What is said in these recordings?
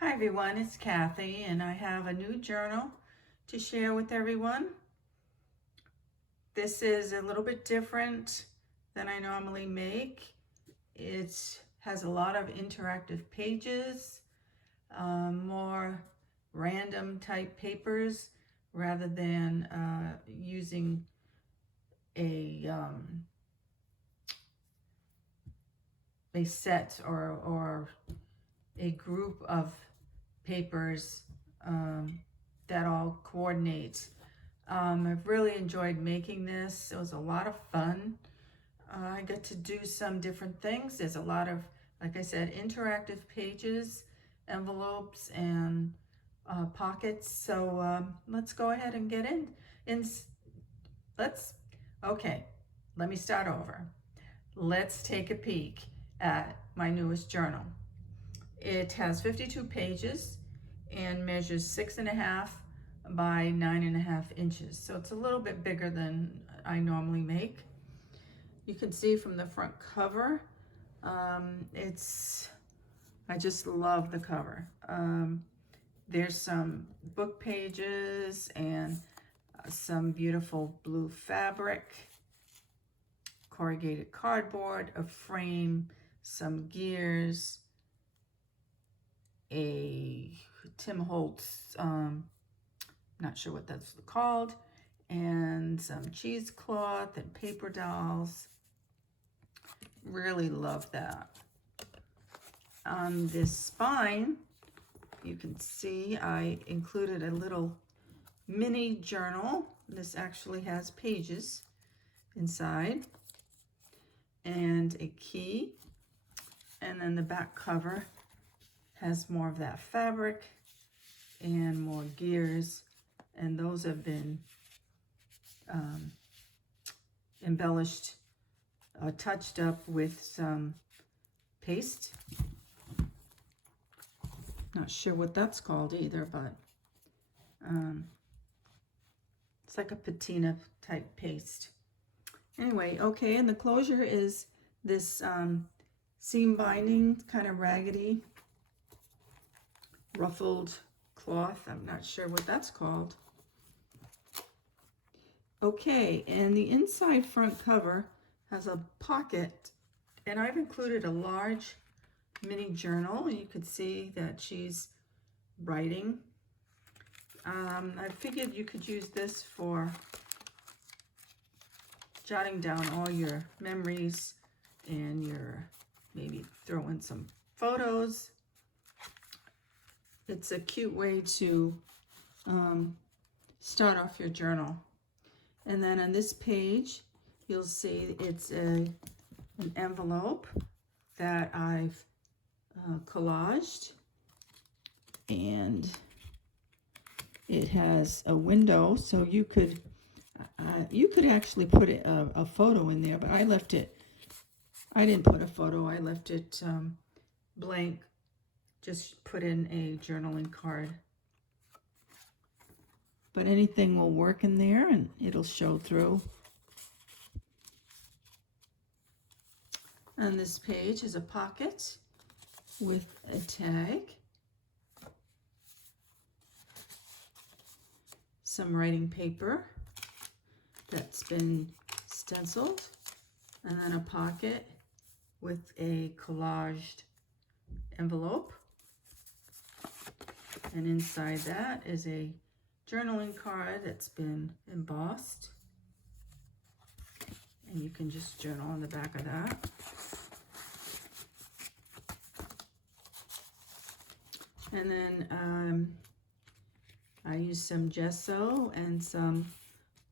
Hi everyone, it's Kathy and I have a new journal to share with everyone. This is a little bit different than I normally make. It has a lot of interactive pages, more random type papers rather than using a set or a group of papers that all coordinate. I've really enjoyed making this. It was a lot of fun. I got to do some different things. There's a lot of, like I said, interactive pages, envelopes, and pockets. So let's go ahead and get in. Okay, let me start over. Let's take a peek at my newest journal. It has 52 pages and measures 6.5 by 9.5 inches. So it's a little bit bigger than I normally make. You can see from the front cover, I just love the cover. There's some book pages and some beautiful blue fabric, corrugated cardboard, a frame, some gears, a Tim Holtz, not sure what that's called, and some cheesecloth and paper dolls. Really love that. On this spine, you can see I included a little mini journal. This actually has pages inside and a key, and then the back cover has more of that fabric and more gears, and those have been embellished, touched up with some paste. Not sure what that's called either, but it's like a patina type paste. Anyway, okay, and the closure is this seam binding, kind of raggedy, ruffled cloth. I'm not sure what that's called. Okay, and the inside front cover has a pocket, and I've included a large mini journal. You could see that she's writing. I figured you could use this for jotting down all your memories and maybe throw in some photos. It's a cute way to start off your journal. And then on this page, you'll see it's an envelope that I've collaged, and it has a window, so you could actually put a photo in there, but I didn't put a photo, I left it blank, just put in a journaling card. But anything will work in there and it'll show through. On this page is a pocket with a tag, some writing paper that's been stenciled, and then a pocket with a collaged envelope. And inside that is a journaling card that's been embossed, and you can just journal on the back of that. And then I used some gesso and some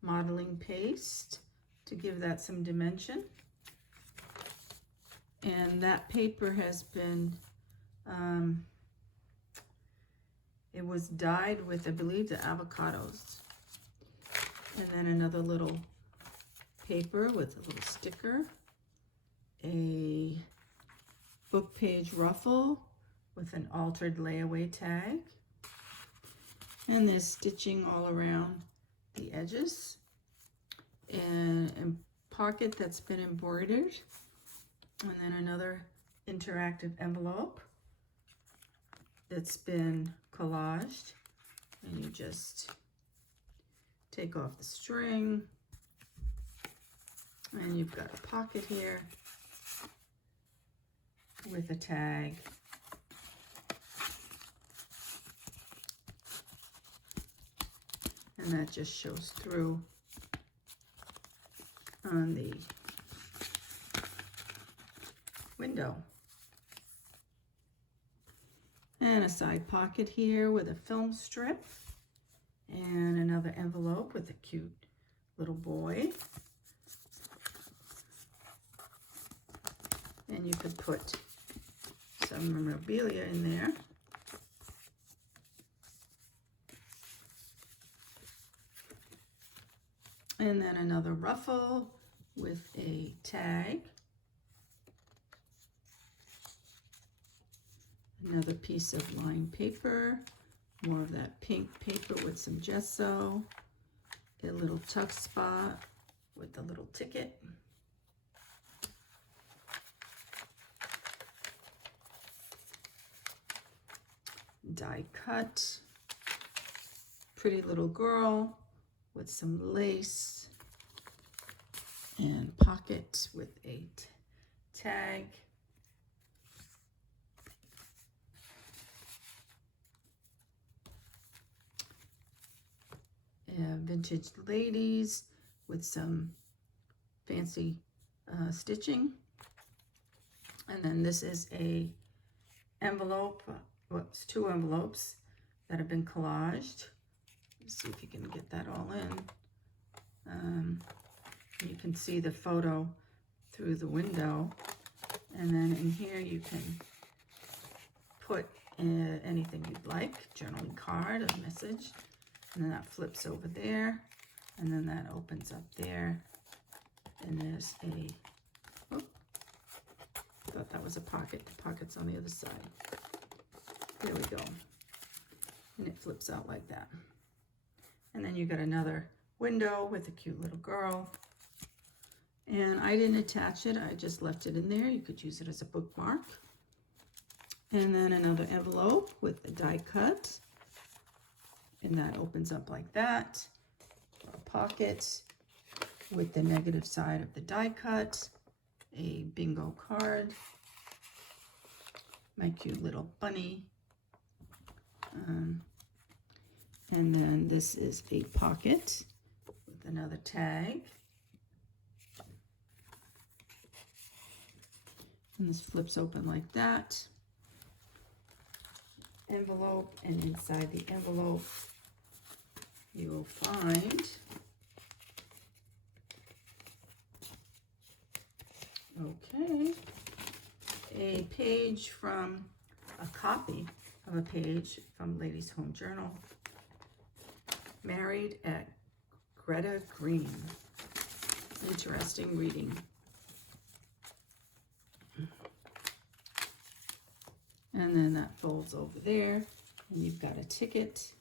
modeling paste to give that some dimension. And that paper has been, it was dyed with, I believe, the avocados. And then another little paper with a little sticker, a book page ruffle with an altered layaway tag, and there's stitching all around the edges, and a pocket that's been embroidered, and then another interactive envelope, that's been collaged, and you just take off the string, and you've got a pocket here with a tag. And that just shows through on the window. And a side pocket here with a film strip, and another envelope with a cute little boy. And you could put some memorabilia in there. And then another ruffle with a tag. Another piece of lined paper, more of that pink paper with some gesso. A little tuck spot with the little ticket. Die cut. Pretty little girl with some lace, and pocket with a tag. Vintage ladies with some fancy stitching. And then this is a envelope, well, it's 2 envelopes that have been collaged. Let's see if you can get that all in. You can see the photo through the window, and then in here you can put anything you'd like, journaling card, a message, and then that flips over there, and then that opens up there, and there's a, oh, thought that was a pocket. The pocket's on the other side. There we go. And it flips out like that. And then you got another window with a cute little girl. And I didn't attach it, I just left it in there. You could use it as a bookmark. And then another envelope with the die cut. And that opens up like that. A pocket with the negative side of the die cut. A bingo card. My cute little bunny. And then this is a pocket with another tag. And this flips open like that. Envelope, and inside the envelope you will find a page from a copy of a page from Ladies Home Journal. Married at Greta Green. Interesting reading. And then that folds over there, and you've got a ticket.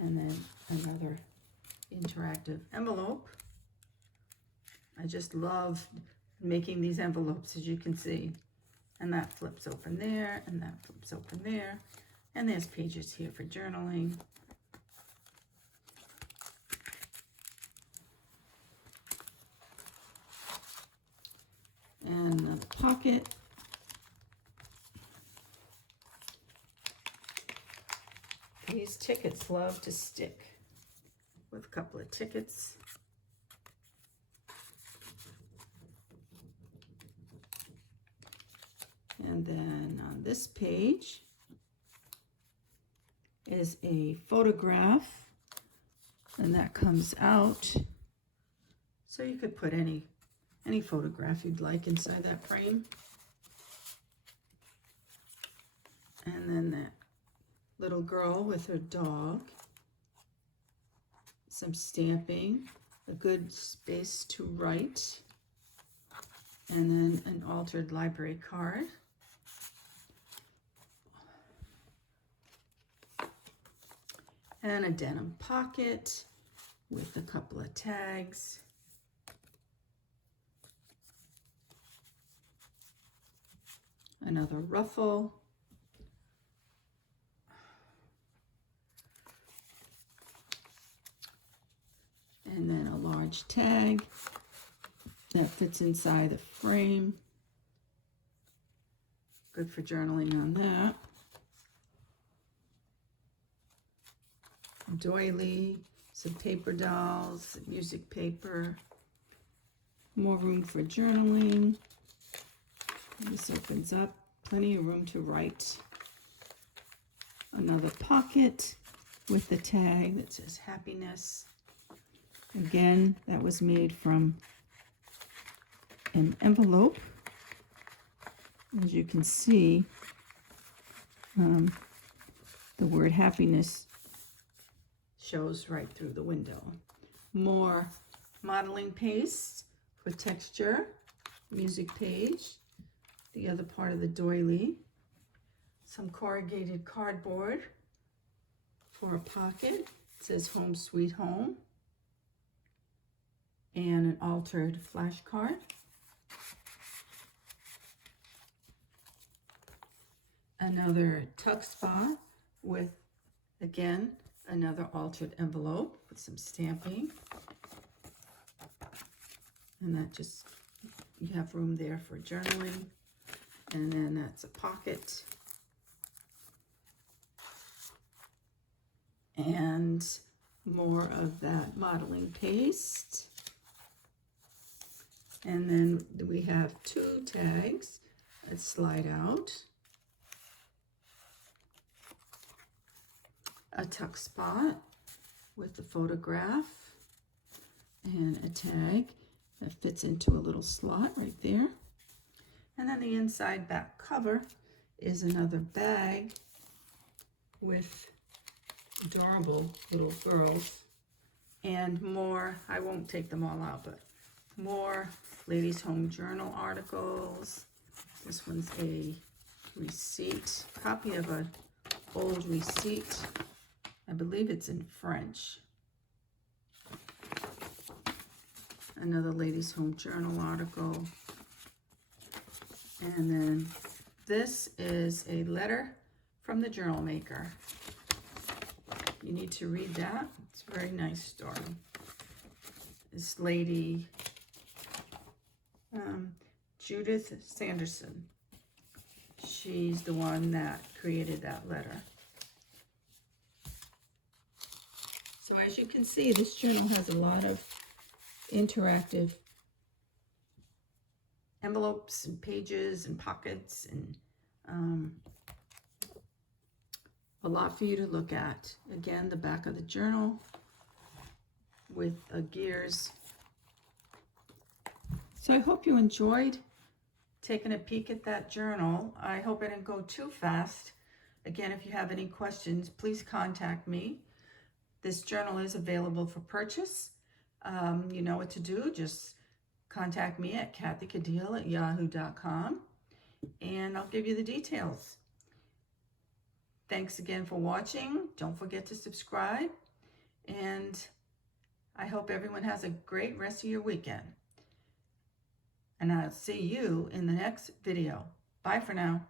And then another interactive envelope. I just love making these envelopes, as you can see. And that flips open there, and that flips open there. And there's pages here for journaling. And another pocket. These tickets love to stick, with a couple of tickets. And then on this page is a photograph, and that comes out. So you could put any photograph you'd like inside that frame. And then that little girl with her dog, some stamping, a good space to write, and then an altered library card. And a denim pocket with a couple of tags. another ruffle, and then a large tag that fits inside the frame. Good for journaling on that. Doily, some paper dolls, music paper, more room for journaling. This opens up, plenty of room to write. Another pocket with the tag that says happiness. Again, that was made from an envelope. As you can see, the word happiness shows right through the window. More modeling paste for texture, music page, the other part of the doily, some corrugated cardboard for a pocket. It says Home Sweet Home, and an altered flashcard. Another tuck spot with, again, another altered envelope with some stamping. And that just, you have room there for journaling. And then that's a pocket. And more of that modeling paste. And then we have two tags that slide out. A tuck spot with the photograph and a tag that fits into a little slot right there. And then the inside back cover is another bag with adorable little girls and more. I won't take them all out, but more ladies' home journal articles. This one's a receipt, copy of an old receipt. I believe it's in French. Another ladies' home journal article. And then this is a letter from the journal maker. You need to read that. It's a very nice story. This lady, Judith Sanderson, she's the one that created that letter. So as you can see, this journal has a lot of interactive envelopes and pages and pockets and a lot for you to look at. Again, the back of the journal with gears. So I hope you enjoyed taking a peek at that journal. I hope I didn't go too fast. Again, if you have any questions, please contact me. This journal is available for purchase. You know what to do. Just contact me at kathykadil@yahoo.com and I'll give you the details. Thanks again for watching. Don't forget to subscribe, and I hope everyone has a great rest of your weekend. And I'll see you in the next video. Bye for now.